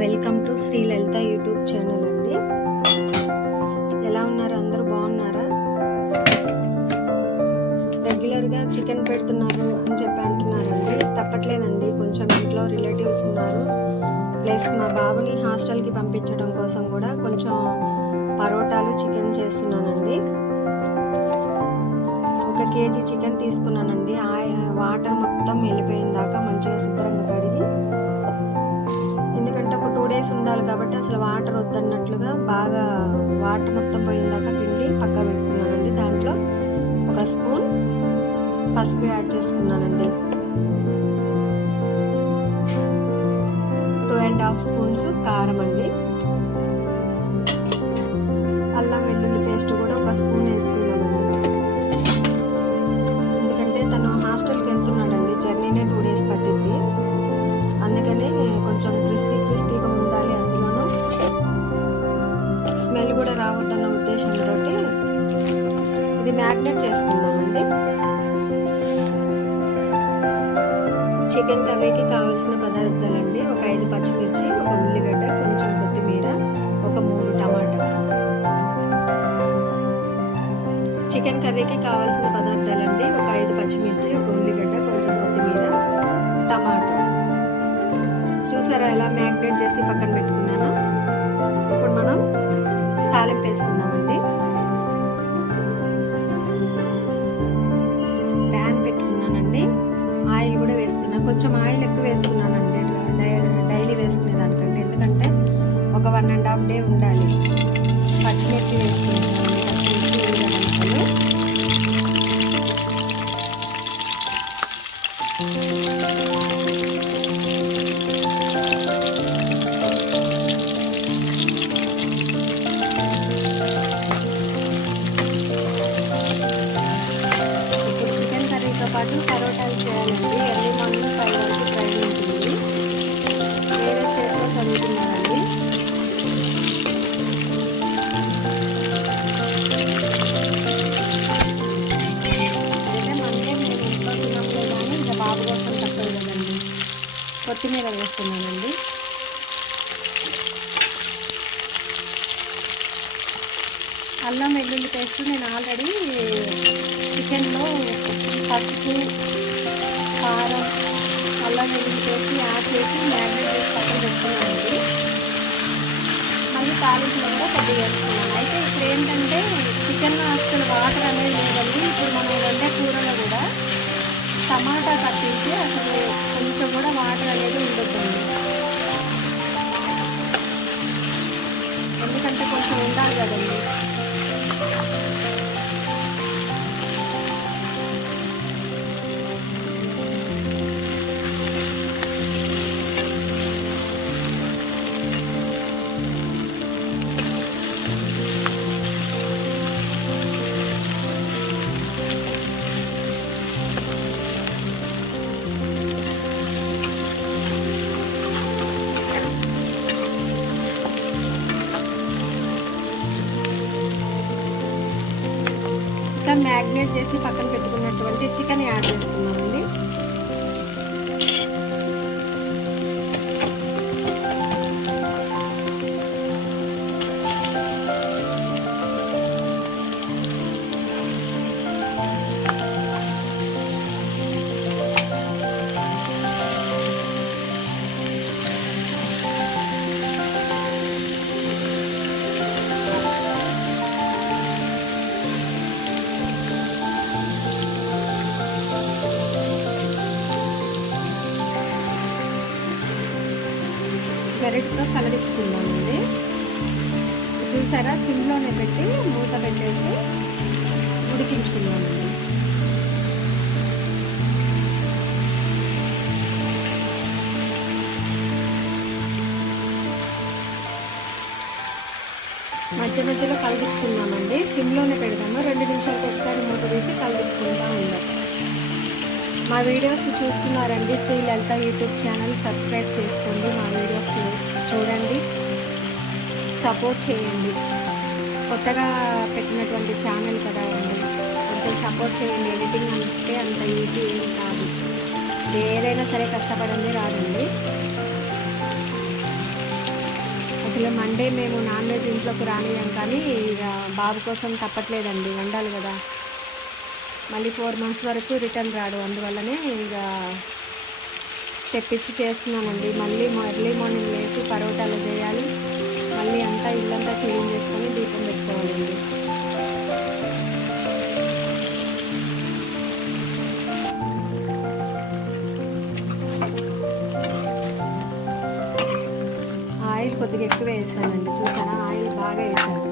Welcome to Shri Lalitha YouTube channel అండి. ఎలా ఉన్నారు? అందరూ బాగున్నారా? రెగ్యులర్గా చికెన్ పెడుతున్నారు అని చెప్పి అంటున్నారండి. తప్పట్లేదండి, కొంచెం ఇంట్లో రిలేటివ్స్ ఉన్నారు, ప్లస్ మా బాబుని హాస్టల్కి పంపించడం కోసం కూడా కొంచెం పరోటాలు చికెన్ చేస్తున్నానండి. 1 కేజీ చికెన్ తీసుకున్నానండి. వాటర్ మొత్తం వెళ్ళిపోయిన దాకా మంచిగా శుభ్రంగా కడిగి, ఎందుకంటే ఒక 2 డేస్ ఉండాలి కాబట్టి అసలు వాటర్ వద్దన్నట్లుగా బాగా వాటర్ మొత్తం పోయిందాక పిండి పక్క పెట్టుకున్నానండి. దాంట్లో 1 స్పూన్ పసుపు యాడ్ చేసుకున్నానండి. 2.5 స్పూన్స్ కారం అండి. అల్లం వెల్లుల్లి పేస్ట్ కూడా 1 స్పూన్ వేసుకున్నానండి. ఎందుకంటే తను హాస్టల్కి వెళ్తున్నాడండి, జర్నీనే 2 డేస్ పట్టింది. అందుకని కొంచెం క్రిస్పీగా ఉండాలి, అందులోనూ స్మెల్ కూడా రావద్దన్న ఉద్దేశంతో ఇది మ్యాగ్నేట్ చేసుకున్నామండి. చికెన్ కర్రీకి కావాల్సిన పదార్థాలండి: 5 పచ్చిమిర్చి, 1 ఉల్లిగడ్డ, కొంచెం కొత్తిమీర, 3 టమాటా. చికెన్ కర్రీకి కావాల్సిన పదార్థాలండి: 5 పచ్చిమిర్చి, 1 ఉల్లిగడ్డ, కొంచెం కొత్తిమీర, టమాటా. చూసారా ఎలా మ్యాగ్నేట్ చేసి పక్కన పెట్టుకున్నాను. ఇప్పుడు మనం తాలింపు వేసుకుందామండి. ప్యాన్ పెట్టుకున్నానండి, ఆయిల్ కూడా వేసుకున్నాను. కొంచెం ఆయిల్ ఎక్కువ వేసుకున్నానండి డైలీ వేసుకునే దానికంటే, ఎందుకంటే ఒక 1.5 డే ఉండాలి. పచ్చిమిర్చి వేసుకున్నానండి, పచ్చిమిర్చి ఉల్లిగడ్డలు. పాటు పరోటాలు చేయాలండి. ఎర్లీ మార్నింగ్ 5 వరకు ట్రైన్ ఉంటుంది. వేరే స్టేట్లో చదువుతున్నానండి. అయితే మండే మేము ఇంట్లో తినట్లే, కానీ ఇంకా బాబు కోసం తప్పదు కదండి. కొత్తిమీర వేస్తున్నానండి. అల్లం వెల్లుల్లి పేస్ట్ నేను ఆల్రెడీ చికెన్లో పసుపు, కారం, అల్లం వెల్లుల్లి పేస్ట్ యాడ్ చేసి మ్యారినేట్ చేసి పక్కన పెట్టుకున్నానండి. మళ్ళీ తాలింపులో కూడా కొద్దిగా వేసుకున్నాను. అయితే ఇప్పుడు ఏంటంటే చికెన్లో అసలు వాటర్ అనేది లేదండి. ఇప్పుడు మనం వండే కూరలో కూడా టమాటా కట్టించి అసలు కొంచెం కూడా వాటర్ అనేది ఉండొద్దండి. ఎందుకంటే కొంచెం ఉండాలి కదండి. మ్యాగ్నేట్ చేసి పక్కన పెట్టుకున్నటువంటి చికెన్ యాడ్ చేస్తున్నామండి. గరిటతో కలరించుకుందామండి. చూసారా, సిమ్లోనే పెట్టి మూత పెట్టేసి ఉడికించుకుందామండి. మధ్యలో కలిగించుకుందామండి. సిమ్లోనే పెడదాము. 2 నిమిషాలకు ఒకసారి మూత తీసి కలిగించుకుంటా ఉందాం. మా వీడియోస్ చూస్తున్నారండి, Shri Lalitha YouTube channel subscribe చేసుకోండి. మా వీడియోస్ చూడండి, సపోర్ట్ చేయండి. కొత్తగా పెట్టినటువంటి ఛానల్ కదా అండి, కొంచెం సపోర్ట్ చేయండి. ఎడిటింగ్ అంటే అంత ఈజీ ఏం కాదు. ఏదైనా సరే కష్టపడండి రాదండి. అసలు మండే మేము నాన్ వెజ్ ఇంట్లోకి రానియం, కానీ ఇక బాబు కోసం తప్పట్లేదండి, వండాలి కదా. మళ్ళీ 4 months వరకు రిటర్న్ రాడు, అందువల్లనే ఇక తెప్పించి చేస్తున్నానండి. మళ్ళీ ఎర్లీ మార్నింగ్ లేచి పరోటాలు చేయాలి, మళ్ళీ అంతా ఇల్లంతా క్లీన్ చేసుకొని దీపం పెట్టుకోవాలండి. ఆయిల్ కొద్దిగా ఎక్కువ వేసానండి, చూసారా, ఆయిల్ బాగా వేసాను.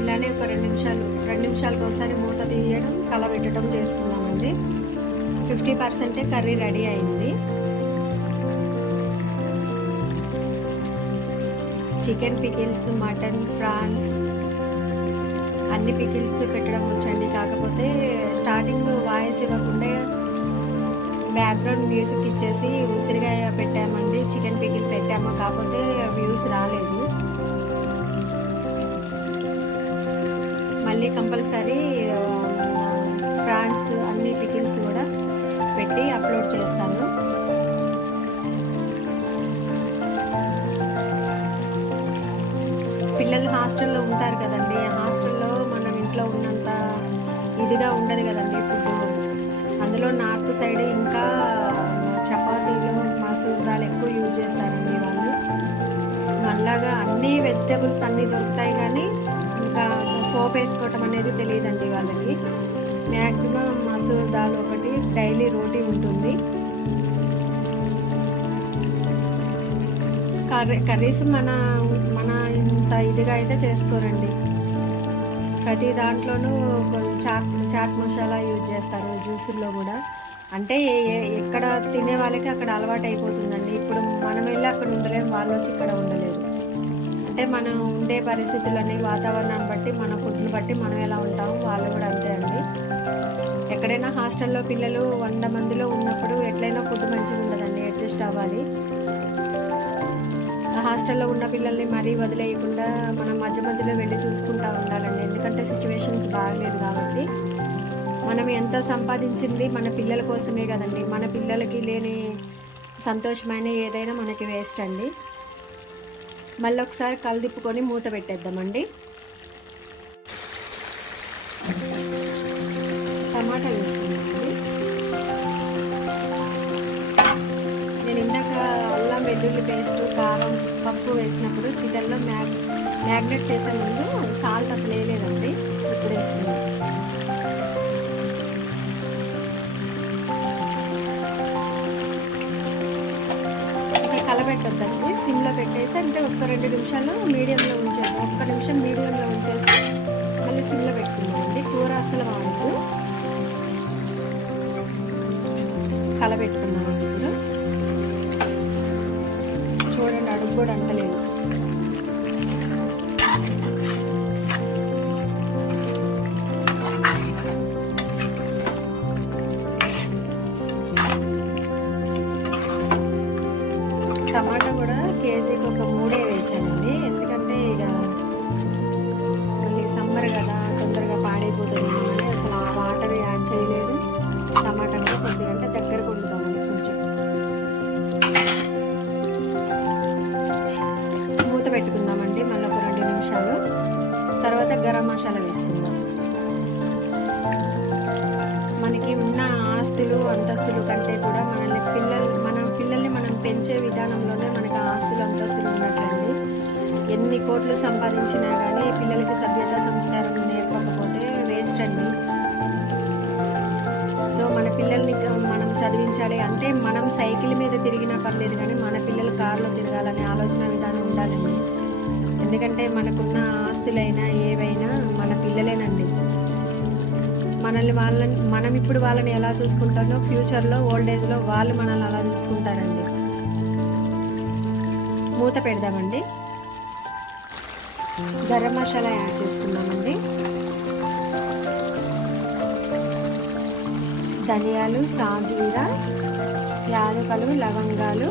ఇలానే ఒక 2 నిమిషాలకు ఒకసారి మూత తీయడం, కలబెట్టడం చేసుకున్నామండి. 50% కర్రీ రెడీ అయింది. చికెన్ పికిల్స్, మటన్, ప్రాన్స్ అన్ని పికిల్స్ పెట్టడం వచ్చండి. కాకపోతే స్టార్టింగ్ వాయిస్ ఇవ్వకుండా బ్యాక్గ్రౌండ్ మ్యూజిక్ ఇచ్చేసి ఉసిరిగా పెట్టామండి. చికెన్ పికిల్ పెట్టాము, కాకపోతే వ్యూస్ రాలేదు. మళ్ళీ కంపల్సరీ ప్రాన్స్ అన్ని పికిల్స్ కూడా పెట్టి అప్లోడ్ చేస్తాను. పిల్లలు హాస్టల్లో ఉంటారు కదండి, హాస్టల్లో మనం ఇంట్లో ఉన్నంత ఇదిగా ఉండదు కదండి ఫుడ్. అందులో నార్త్ సైడ్ ఇంకా చపాతీలు, మసూర్ దాల్ ఎక్కువ యూజ్ చేస్తారండి వాళ్ళు. మనలాగా అన్ని వెజిటేబుల్స్ అన్నీ దొరుకుతాయి, కానీ ఇంకా పోపు వేసుకోవటం అనేది తెలియదండి వాళ్ళకి. మ్యాక్సిమం మసూర్ దాల్ ఒకటి డైలీ రోటీ ఉంటుంది. కర్రీస్ మన ఇంత ఇదిగా అయితే చేసుకోరండి. ప్రతి దాంట్లోనూ చాట్ మసాలా యూజ్ చేస్తారు, జ్యూసుల్లో కూడా. అంటే ఎక్కడ తినే వాళ్ళకి అక్కడ అలవాటు అయిపోతుందండి. ఇప్పుడు మనం వెళ్ళి అక్కడ ఉండలేము, వాళ్ళు వచ్చి ఇక్కడ ఉండలేరు. అంటే మనం ఉండే పరిస్థితులని, వాతావరణాన్ని బట్టి, మన ఫుడ్ని బట్టి మనం ఎలా ఉంటామో వాళ్ళు కూడా అంతే అండి. ఎక్కడైనా హాస్టల్లో పిల్లలు 100 మందిలో ఉన్నప్పుడు ఎట్లయినా ఫుడ్ మంచిగా ఉండదండి, అడ్జస్ట్ అవ్వాలి. హాస్టల్లో ఉన్న పిల్లల్ని మరీ వదిలేయకుండా మనం మధ్య మధ్యలో వెళ్ళి చూసుకుంటూ ఉండాలండి. ఎందుకంటే సిచ్యువేషన్స్ బాగలేదు కాబట్టి. మనం ఎంత సంపాదించింది మన పిల్లల కోసమే కదండి. మన పిల్లలకి లేని సంతోషమైన ఏదైనా మనకి వేస్ట్ అండి. మళ్ళీ ఒకసారి కలిదిప్పుకొని మూత పెట్టేద్దామండి. టమాటా వేస్తున్నామండి. నేను ఇందాక అల్లం వెల్లుల్లి పేస్ట్, కారం, పసుపు వేసినప్పుడు చికెన్లో మ్యాగ్నేట్ చేసే ముందు సాల్ట్ అసలు వేయలేదండి, ఇప్పుడు వేసుకున్నాను. ఇంకా కలబెట్టొద్దండి, సిమ్లో పెట్టేసి, అంటే ఒక 2 నిమిషాలు మీడియంలో ఉంచేది, 1 నిమిషం మీడియంలో ఉంచేసి మళ్ళీ సిమ్లో పెట్టుకున్నామండి. కూర అసలు వాడద్దు, కలబెట్టుకున్నామండి. ఇప్పుడు చూడండి, అడుగు కూడా అంటలేదు. టమాటా కూడా కేజీకి ఒక 3 వేసానండి. ఎందుకంటే ఇక మళ్ళీ సమ్మర్ కదా, తొందరగా పాడైపోతుంది అని అసలు ఆ వాటర్ యాడ్ చేయలేదు. టమాటా కూడా కొద్దిగా అంటే దగ్గర కొడుతామండి. కొంచెం మూత పెట్టుకుందామండి మళ్ళీ ఒక 2 నిమిషాలు. తర్వాత గరం మసాలా వేసుకుందాం. మనకి ఉన్న ఆస్తులు అంతస్తులు కంటే కూడా మన పిల్లల్ని మనం పెంచే విధానంలోనే మనకి ఆస్తులు అంతస్తులు ఉన్నట్లండి. ఎన్ని కోట్లు సంపాదించినా కానీ పిల్లలకి సభ్యత సంస్కారం నేర్పకపోతే వేస్ట్ అండి. సో మన పిల్లల్ని మనం చదివించాలి అంటే, మనం సైకిల్ మీద తిరిగినా పర్లేదు, కానీ మన పిల్లలు కారులో తిరగాలనే ఆలోచన విధానం ఉండాలండి. ఎందుకంటే మనకున్న ఆస్తులైనా ఏవైనా మన పిల్లలేనండి. మనం ఇప్పుడు వాళ్ళని ఎలా చూసుకుంటారో ఫ్యూచర్లో ఓల్డ్ ఏజ్లో వాళ్ళు మనల్ని అలా చూసుకుంటారండి. మూత పెడదామండి. గరం మసాలా యాడ్ చేసుకున్నామండి. ధనియాలు, సాజీర, యాలకులు, లవంగాలు,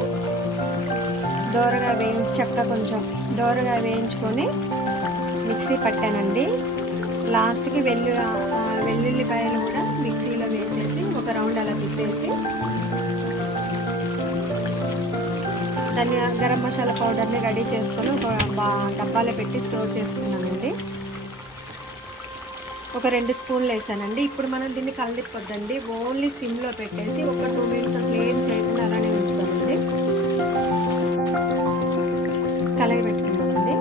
దోరగా చెక్క కొంచెం దోరగా వేయించుకొని మిక్సీ పట్టానండి. లాస్ట్కి వెల్లుల్లిపాయలు కూడా మిక్సీలో వేసేసి ఒక రౌండ్ అలా తిప్పేసి దాన్ని గరం మసాలా పౌడర్ని రెడీ చేసుకొని ఒక డబ్బాలో పెట్టి స్టోర్ చేసుకున్నానండి. ఒక 2 స్పూన్లు వేసానండి. ఇప్పుడు మనం దీన్ని కలిదిప్పొద్దండి. ఓన్లీ సిమ్లో పెట్టేసి ఒక 2 మినిట్స్ అసలు ఏం చేయకుండా అలానే ఉంచుతామండి. కలయి పెట్టుకున్నామండి.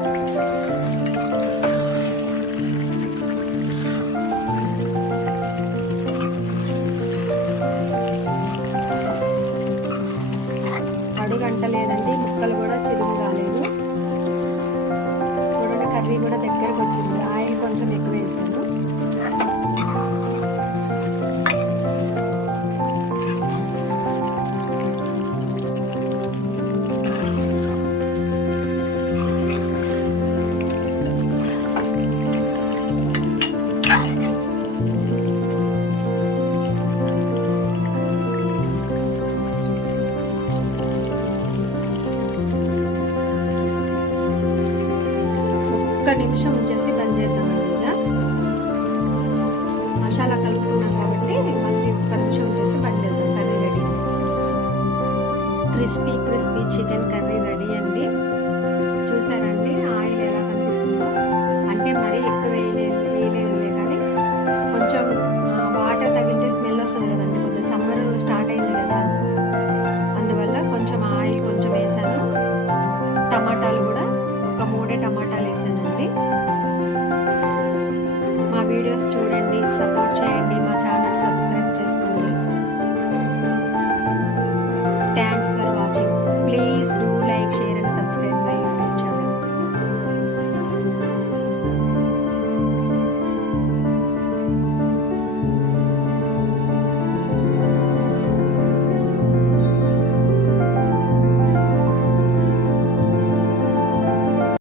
అడుగంట లేదండి, ముక్కలు కూడా చిరుగు కాలేదు. చూడండి కర్రీ కూడా దగ్గరకు వచ్చింది. ఆయిల్ కొంచెం ఎక్కువ వేసాను. ఒక్క నిమిషం ఉంచేసి బంద్ చేద్దామండి. ఇలా మసాలా కలుపుకున్నాం కాబట్టి మళ్ళీ ఒక్క నిమిషం ఉంచేసి బంద్ చేద్దాం. Curry ready. Crispy chicken curry ready అండి. చూసారండి ఆయిల్ ఎలా కనిపిస్తుందో. అంటే మరీ ఎక్కువ వేయలేదులే కానీ కొంచెం వాటర్ తగిలితే స్మెల్ వస్తుంది కదండి. కొద్దిగా సమ్మర్ స్టార్ట్ అయింది కదా, అందువల్ల కొంచెం ఆయిల్ కొంచెం వేసాను. టమాటాలు కూడా ఒక 3 టమాటాలు వేసాను.